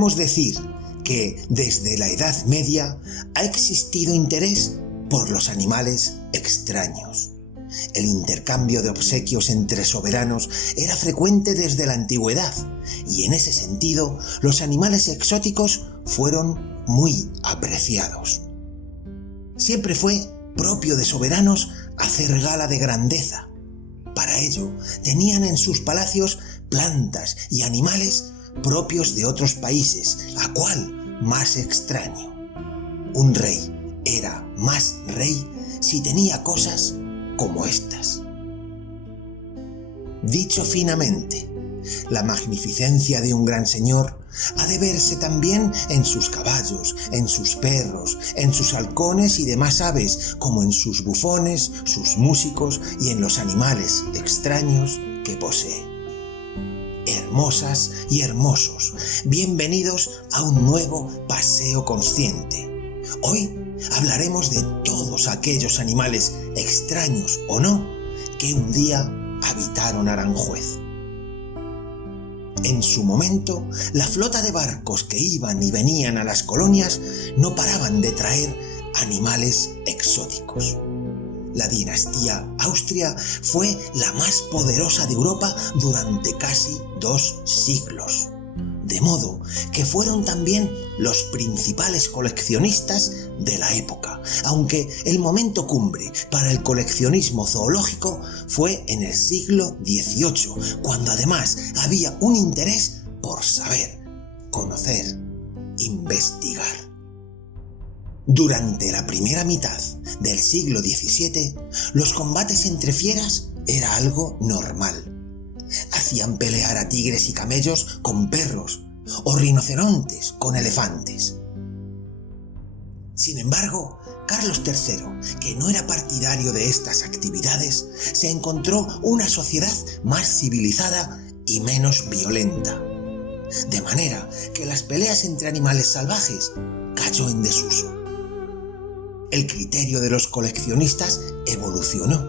podemos decir que desde la Edad Media ha existido interés por los animales extraños. El intercambio de obsequios entre soberanos era frecuente desde la antigüedad y en ese sentido los animales exóticos fueron muy apreciados. Siempre fue propio de soberanos hacer gala de grandeza. Para ello tenían en sus palacios plantas y animales propios de otros países, a cual más extraño. Un rey era más rey si tenía cosas como estas. Dicho finamente, la magnificencia de un gran señor ha de verse también en sus caballos, en sus perros, en sus halcones y demás aves, como en sus bufones, sus músicos y en los animales extraños que posee. Hermosas y hermosos, bienvenidos a un nuevo paseo consciente. Hoy hablaremos de todos aquellos animales, extraños o no, que un día habitaron Aranjuez. En su momento, la flota de barcos que iban y venían a las colonias no paraban de traer animales exóticos. La dinastía Austria fue la más poderosa de Europa durante casi 2 siglos. De modo que fueron también los principales coleccionistas de la época, aunque el momento cumbre para el coleccionismo zoológico fue en el siglo XVIII, cuando además había un interés por saber, conocer, investigar. Durante la primera mitad del siglo XVII, los combates entre fieras era algo normal. Hacían pelear a tigres y camellos con perros, o rinocerontes con elefantes. Sin embargo, Carlos III, que no era partidario de estas actividades, se encontró una sociedad más civilizada y menos violenta. De manera que las peleas entre animales salvajes cayó en desuso. El criterio de los coleccionistas evolucionó.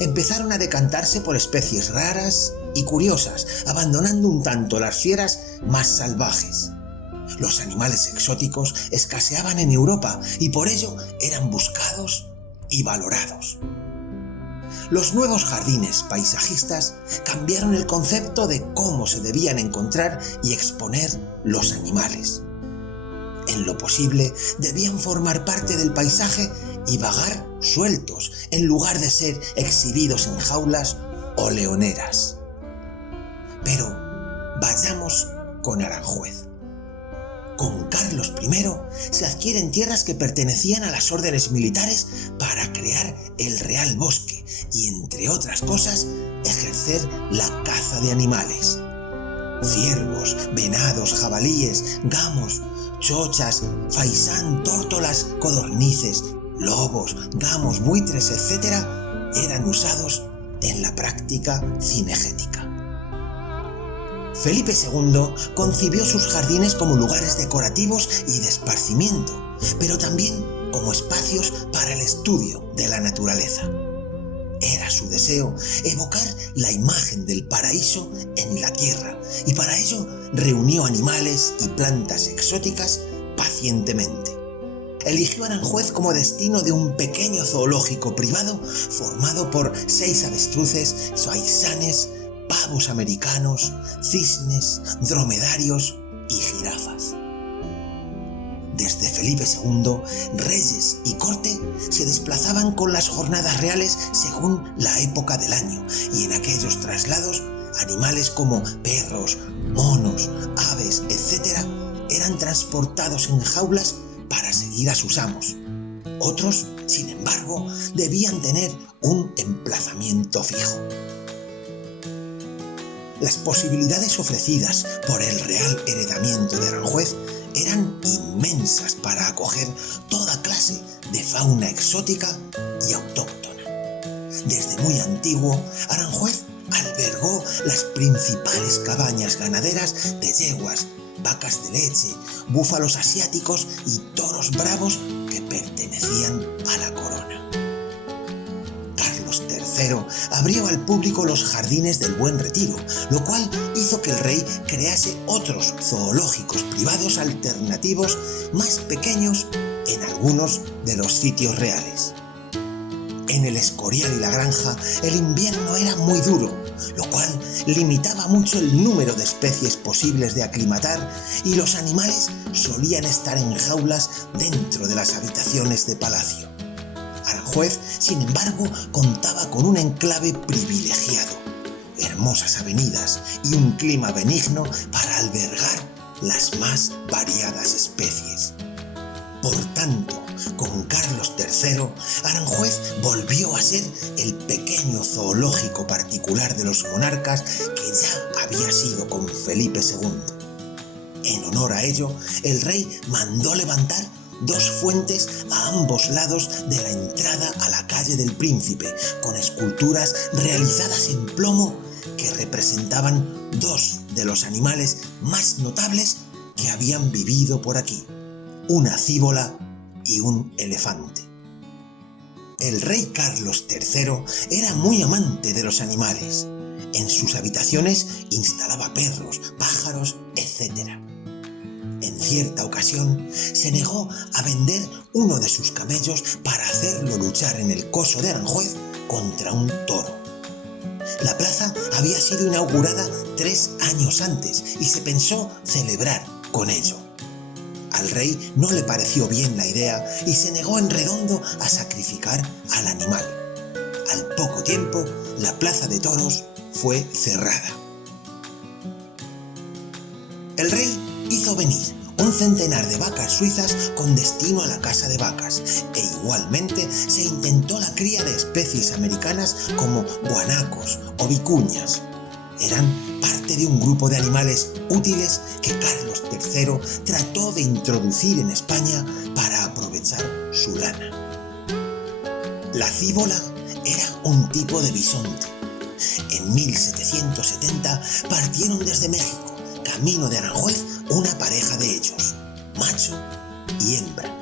Empezaron a decantarse por especies raras y curiosas, abandonando un tanto las fieras más salvajes. Los animales exóticos escaseaban en Europa y por ello eran buscados y valorados. Los nuevos jardines paisajistas cambiaron el concepto de cómo se debían encontrar y exponer los animales. En lo posible, debían formar parte del paisaje y vagar sueltos, en lugar de ser exhibidos en jaulas o leoneras. Pero vayamos con Aranjuez. Con Carlos I se adquieren tierras que pertenecían a las órdenes militares para crear el Real Bosque y, entre otras cosas, ejercer la caza de animales. Ciervos, venados, jabalíes, gamos, chochas, faisán, tórtolas, codornices, lobos, gamos, buitres, etc. eran usados en la práctica cinegética. Felipe II concibió sus jardines como lugares decorativos y de esparcimiento, pero también como espacios para el estudio de la naturaleza. Era su deseo evocar la imagen del paraíso en la tierra y para ello reunió animales y plantas exóticas pacientemente. Eligió Aranjuez como destino de un pequeño zoológico privado formado por 6 avestruces, faisanes, pavos americanos, cisnes, dromedarios y jirafas. Desde Felipe II, reyes y corte se desplazaban con las jornadas reales según la época del año, y en aquellos traslados, animales como perros, monos, aves, etc., eran transportados en jaulas para seguir a sus amos. Otros, sin embargo, debían tener un emplazamiento fijo. Las posibilidades ofrecidas por el Real Heredamiento de Aranjuez eran inmensas para acoger toda clase de fauna exótica y autóctona. Desde muy antiguo, Aranjuez albergó las principales cabañas ganaderas de yeguas, vacas de leche, búfalos asiáticos y toros bravos que pertenecían a la corona. Carlos III abrió al público los jardines del Buen Retiro, lo cual hizo que el rey crease otros zoológicos privados alternativos más pequeños en algunos de los sitios reales. En el Escorial y la Granja el invierno era muy duro, lo cual limitaba mucho el número de especies posibles de aclimatar y los animales solían estar en jaulas dentro de las habitaciones de palacio. Aranjuez, sin embargo, contaba con un enclave privilegiado, hermosas avenidas y un clima benigno para albergar las más variadas especies. Por tanto, con Carlos III, Aranjuez volvió a ser el pequeño zoológico particular de los monarcas que ya había sido con Felipe II. En honor a ello, el rey mandó levantar 2 fuentes a ambos lados de la entrada a la calle del Príncipe, con esculturas realizadas en plomo que representaban 2 de los animales más notables que habían vivido por aquí: una cíbola y un elefante. El rey Carlos III era muy amante de los animales. En sus habitaciones instalaba perros, pájaros, etc. En cierta ocasión se negó a vender uno de sus camellos para hacerlo luchar en el coso de Aranjuez contra un toro. La plaza había sido inaugurada 3 años antes y se pensó celebrar con ello. Al rey no le pareció bien la idea y se negó en redondo a sacrificar al animal. Al poco tiempo, la plaza de toros fue cerrada. El rey hizo venir un centenar de vacas suizas con destino a la casa de vacas e igualmente se intentó la cría de especies americanas como guanacos o vicuñas. Eran parte de un grupo de animales útiles que Carlos III trató de introducir en España para aprovechar su lana. La cíbola era un tipo de bisonte. En 1770 partieron desde México, camino de Aranjuez, una pareja de ellos, macho y hembra.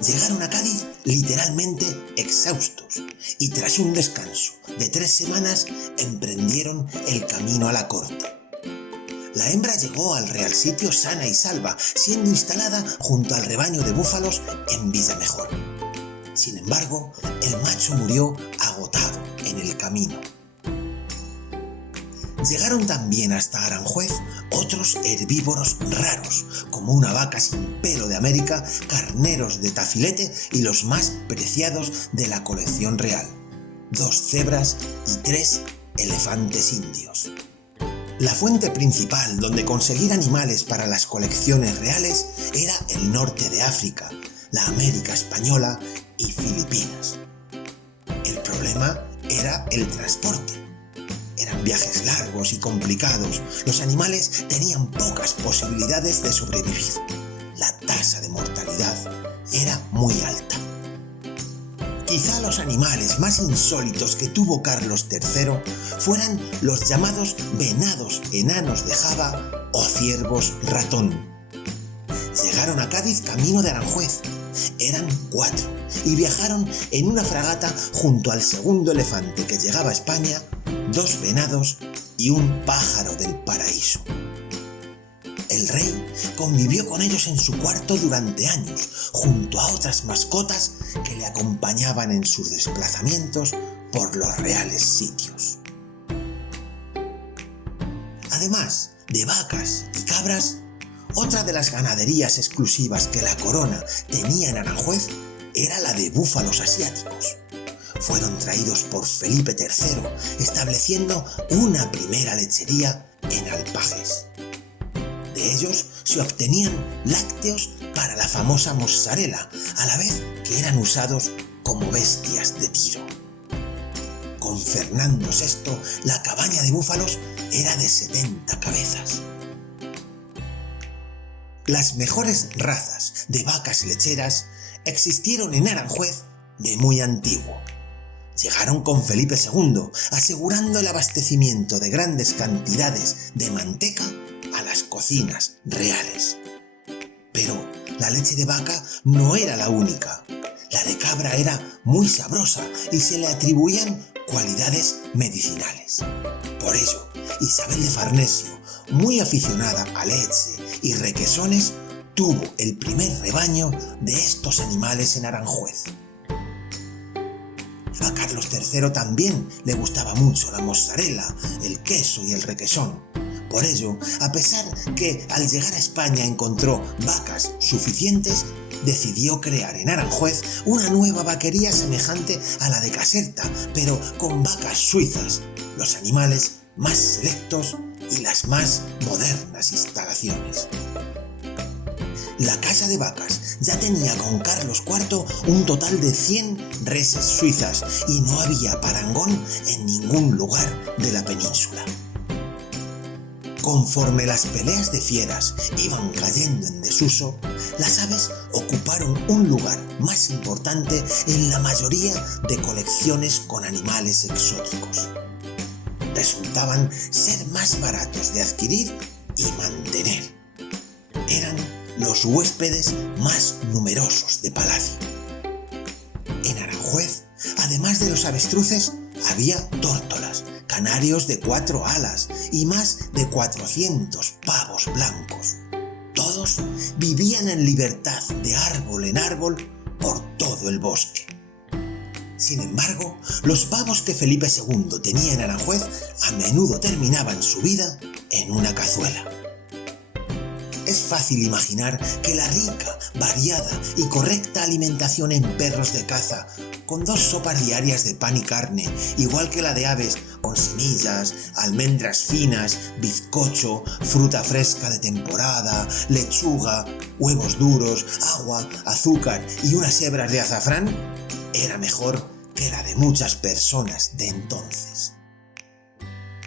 Llegaron a Cádiz literalmente exhaustos y tras un descanso de 3 semanas emprendieron el camino a la corte. La hembra llegó al real sitio sana y salva, siendo instalada junto al rebaño de búfalos en Villamejor. Sin embargo, el macho murió agotado en el camino. Llegaron también hasta Aranjuez otros herbívoros raros, como una vaca sin pelo de América, carneros de tafilete y los más preciados de la colección real: 2 cebras y 3 elefantes indios. La fuente principal donde conseguir animales para las colecciones reales era el norte de África, la América española y Filipinas. El problema era el transporte. Eran viajes largos y complicados. Los animales tenían pocas posibilidades de sobrevivir. La tasa de mortalidad era muy alta. Quizá los animales más insólitos que tuvo Carlos III fueran los llamados venados enanos de Java o ciervos ratón. Llegaron a Cádiz camino de Aranjuez. Eran 4 y viajaron en una fragata junto al segundo elefante que llegaba a España, 2 venados y un pájaro del paraíso. El rey convivió con ellos en su cuarto durante años, junto a otras mascotas que le acompañaban en sus desplazamientos por los reales sitios. Además de vacas y cabras, otra de las ganaderías exclusivas que la corona tenía en Aranjuez era la de búfalos asiáticos. Fueron traídos por Felipe III, estableciendo una primera lechería en Alpajes. De ellos se obtenían lácteos para la famosa mozzarella, a la vez que eran usados como bestias de tiro. Con Fernando VI, la cabaña de búfalos era de 70 cabezas. Las mejores razas de vacas lecheras existieron en Aranjuez de muy antiguo. Llegaron con Felipe II, asegurando el abastecimiento de grandes cantidades de manteca a las cocinas reales. Pero la leche de vaca no era la única. La de cabra era muy sabrosa y se le atribuían cualidades medicinales. Por ello, Isabel de Farnesio, muy aficionada a leche y requesones, tuvo el primer rebaño de estos animales en Aranjuez. A Carlos III también le gustaba mucho la mozzarella, el queso y el requesón. Por ello, a pesar que al llegar a España encontró vacas suficientes, decidió crear en Aranjuez una nueva vaquería semejante a la de Caserta, pero con vacas suizas, los animales más selectos y las más modernas instalaciones. La casa de vacas ya tenía con Carlos IV un total de 100 reses suizas y no había parangón en ningún lugar de la península. Conforme las peleas de fieras iban cayendo en desuso, las aves ocuparon un lugar más importante en la mayoría de colecciones con animales exóticos. Resultaban ser más baratos de adquirir y mantener. Eran los huéspedes más numerosos de palacio. En Aranjuez, además de los avestruces, había tórtolas, canarios de 4 alas y más de 400 pavos blancos. Todos vivían en libertad de árbol en árbol por todo el bosque. Sin embargo, los pavos que Felipe II tenía en Aranjuez a menudo terminaban su vida en una cazuela. Es fácil imaginar que la rica, variada y correcta alimentación en perros de caza, con 2 sopas diarias de pan y carne, igual que la de aves, con semillas, almendras finas, bizcocho, fruta fresca de temporada, lechuga, huevos duros, agua, azúcar y unas hebras de azafrán, era mejor que la de muchas personas de entonces.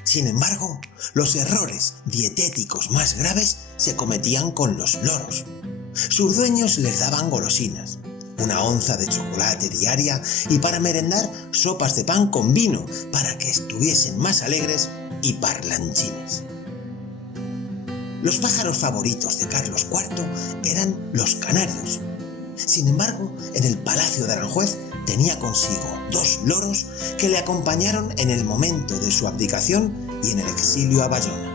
Sin embargo, los errores dietéticos más graves se cometían con los loros. Sus dueños les daban golosinas, 1 onza de chocolate diaria y para merendar sopas de pan con vino para que estuviesen más alegres y parlanchines. Los pájaros favoritos de Carlos IV eran los canarios. Sin embargo, en el palacio de Aranjuez tenía consigo 2 loros que le acompañaron en el momento de su abdicación y en el exilio a Bayona.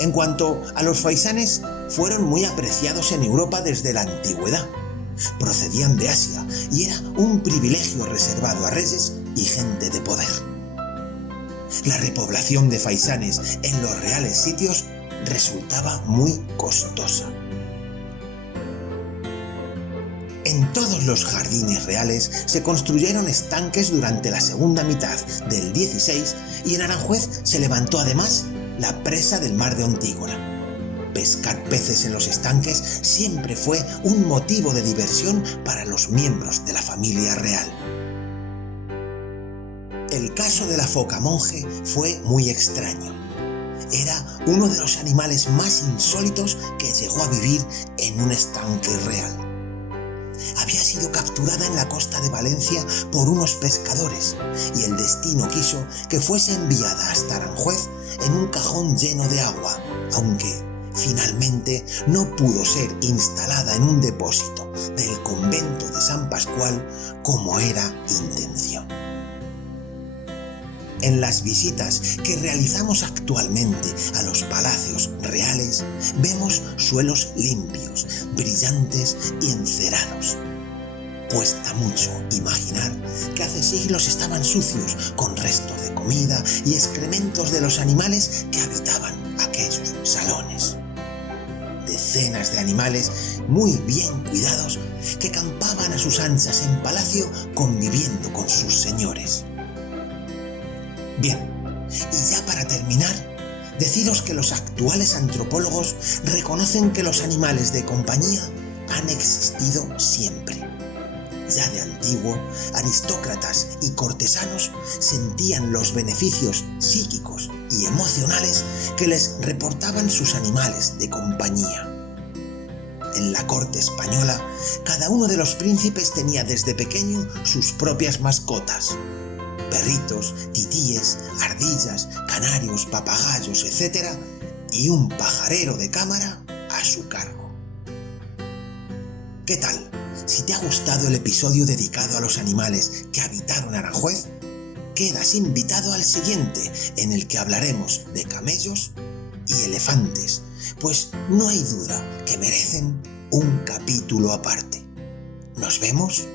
En cuanto a los faisanes, fueron muy apreciados en Europa desde la antigüedad. Procedían de Asia y era un privilegio reservado a reyes y gente de poder. La repoblación de faisanes en los reales sitios resultaba muy costosa. En todos los jardines reales se construyeron estanques durante la segunda mitad del XVI y en Aranjuez se levantó además la presa del mar de Ontígona. Pescar peces en los estanques siempre fue un motivo de diversión para los miembros de la familia real. El caso de la foca monje fue muy extraño. Era uno de los animales más insólitos que llegó a vivir en un estanque real. Había sido capturada en la costa de Valencia por unos pescadores y el destino quiso que fuese enviada hasta Aranjuez en un cajón lleno de agua, aunque finalmente no pudo ser instalada en un depósito del convento de San Pascual como era intención. En las visitas que realizamos actualmente a los palacios reales, vemos suelos limpios, brillantes y encerados. Cuesta mucho imaginar que hace siglos estaban sucios con restos de comida y excrementos de los animales que habitaban aquellos salones. Decenas de animales muy bien cuidados que campaban a sus anchas en palacio conviviendo con sus señores. Bien, y ya para terminar, deciros que los actuales antropólogos reconocen que los animales de compañía han existido siempre. Ya de antiguo, aristócratas y cortesanos sentían los beneficios psíquicos y emocionales que les reportaban sus animales de compañía. En la corte española, cada uno de los príncipes tenía desde pequeño sus propias mascotas. Perritos, titíes, ardillas, canarios, papagayos, etc. y un pajarero de cámara a su cargo. ¿Qué tal? Si te ha gustado el episodio dedicado a los animales que habitaron Aranjuez, quedas invitado al siguiente, en el que hablaremos de camellos y elefantes, pues no hay duda que merecen un capítulo aparte. Nos vemos